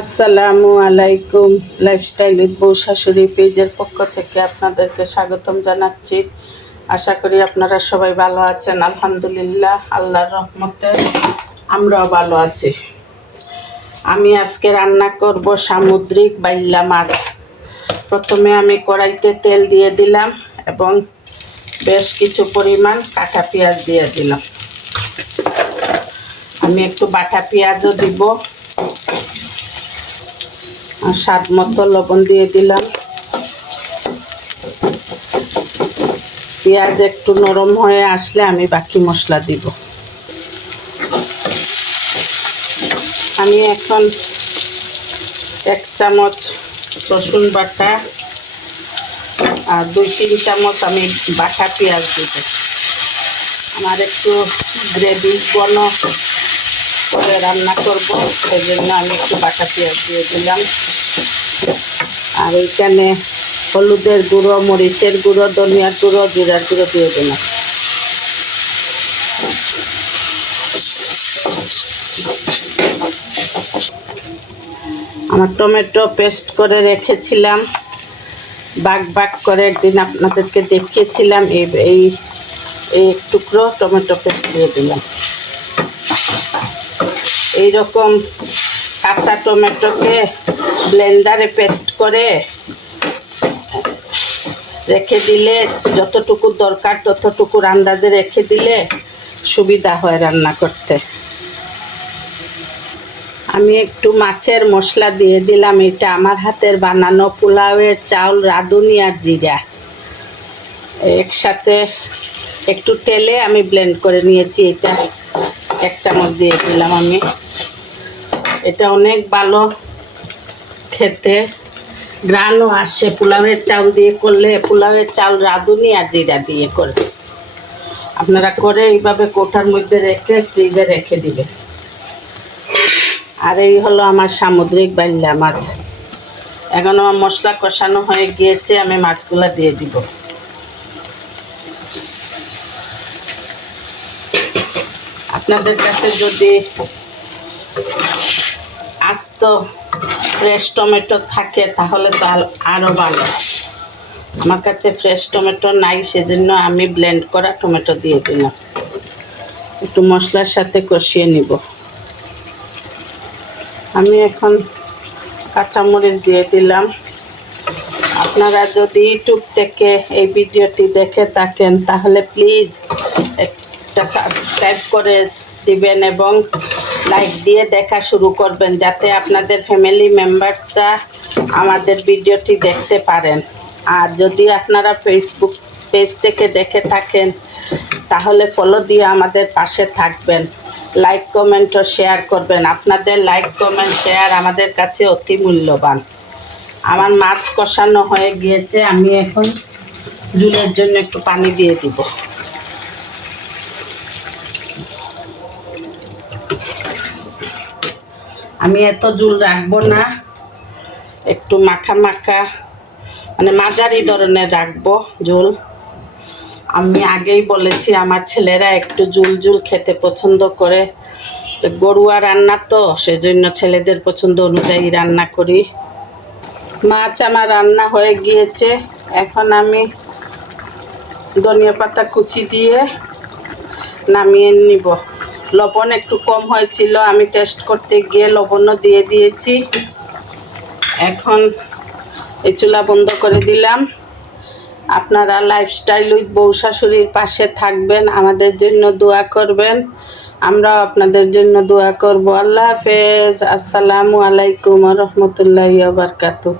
আসসালামু আলাইকুম। Lifestyle with বউ শাশুড়ি পেজের পক্ষ থেকে আপনাদেরকে স্বাগতম জানাচ্ছি। আশা করি আপনারা সবাই ভালো আছেন। আলহামদুলিল্লাহ, আল্লাহর রহমতে আমরাও ভালো আছি। আমি আজকে রান্না করব সামুদ্রিক বাইল্লা মাছ। প্রথমে আমি কড়াইতে তেল দিয়ে দিলাম এবং বেশ কিছু পরিমাণ কাঁচা পেঁয়াজ দিয়ে দিলাম। আমি একটু বাটা পেঁয়াজও দিব। স্বাদ মতো লবণ দিয়ে দিলাম। পেঁয়াজ একটু নরম হয়ে আসলে আমি বাকি মশলা দিব। আমি এখন এক চামচ রসুন বাটা আর দুই, তিন চামচ আমি বাটা পেঁয়াজ দিব। আমার একটু গ্রেভি বন করে রান্না করব। সেই জন্য আমি একটু বাটা পেঁয়াজ দিয়ে দিলাম। আর এইখানে হলুদের গুঁড়ো, মরিচের গুঁড়ো, ধনিয়ার গুঁড়ো, জিরার গুঁড়ো দিয়ে দিলাম। আমার টমেটো পেস্ট করে রেখেছিলাম। বাগ বাগ করে একদিন আপনাদেরকে দেখিয়েছিলাম। এই এই টুকরো টমেটো পেস্ট দিয়ে দিলাম। এই রকম কাঁচা টমেটোকে ব্লেন্ডারে পেস্ট করে রেখে দিলে যতটুকু দরকার ততটুকু আন্দাজে রেখে দিলে সুবিধা হয় রান্না করতে। আমি একটু মাছের মশলা দিয়ে দিলাম, এটা আমার হাতের বানানো পোলাওয়ের চাউল, রাঁধুনি আর জিরা। একসাথে একটু তেলে আমি ব্লেন্ড করে নিয়েছি, এটা এক চামচ দিয়ে দিলাম আমি। এটা অনেক ভালো খেতে। গ্রানও আসে পোলাওয়ের চাউল দিয়ে করলে পোলাওয়ের চাউল রাঁধুনি আর জিরা দিয়ে করে আপনারা করে এইভাবে কোঠার মধ্যে রেখে ফ্রিজে রেখে দিবেন। আর এই হলো আমার সামুদ্রিক বাইল্লা মাছ। এখন আমার মশলা কষানো হয়ে গিয়েছে, আমি মাছগুলো দিয়ে দিব। আপনাদের কাছে যদি আস্ত ফ্রেশ টমেটো থাকে, তাহলে তো আরও ভালো। আমার কাছে ফ্রেশ টমেটো নাই, সেজন্য আমি ব্লেন্ড করা টমেটো দিয়ে দিলাম। একটু মশলার সাথে কষিয়ে নিব। আমি এখন কাঁচামরিচ দিয়ে দিলাম। আপনারা যদি ইউটিউব থেকে এই ভিডিওটি দেখে থাকেন, তাহলে প্লিজ একটা সাবস্ক্রাইব করে দিবেন এবং লাইক দিয়ে দেখা শুরু করবেন যাতে আপনাদের ফ্যামিলি মেম্বার্সরা আমাদের ভিডিওটি দেখতে পারেন। আর যদি আপনারা ফেসবুক পেজ থেকে দেখে থাকেন, তাহলে ফলো দিয়ে আমাদের পাশে থাকবেন। লাইক কমেন্ট ও শেয়ার করবেন। আপনাদের লাইক কমেন্ট শেয়ার আমাদের কাছে অতি মূল্যবান। আমার মাছ কষানো হয়ে গিয়েছে, আমি এখন জুলের জন্য একটু পানি দিয়ে দিব। আমি এত জুল রাখব না। একটু মাখা মাখা মানে মাঝারি ধরনের রাখব জুল। আমি আগেই বলেছি, আমার ছেলেরা একটু জুল জুল খেতে পছন্দ করে। তো গরুয়া রান্না তো, সেজন্য ছেলেদের পছন্দ অনুযায়ী রান্না করি। মাছ আমার রান্না হয়ে গিয়েছে। এখন আমি ধনিয়া পাতা কুচি দিয়ে নামিয়ে নিব। লবণ একটু কম হয়েছিল, আমি টেস্ট করতে গিয়ে লবণও দিয়ে দিয়েছি। এখন এই চুলা বন্ধ করে দিলাম। আপনারা লাইফস্টাইল উইথ বউ শাশুড়ির পাশে থাকবেন, আমাদের জন্য দোয়া করবেন। আমরাও আপনাদের জন্য দোয়া করব। আল্লাহ হাফেজ। আসসালামু আলাইকুম রহমতুল্লাহ বারকাতু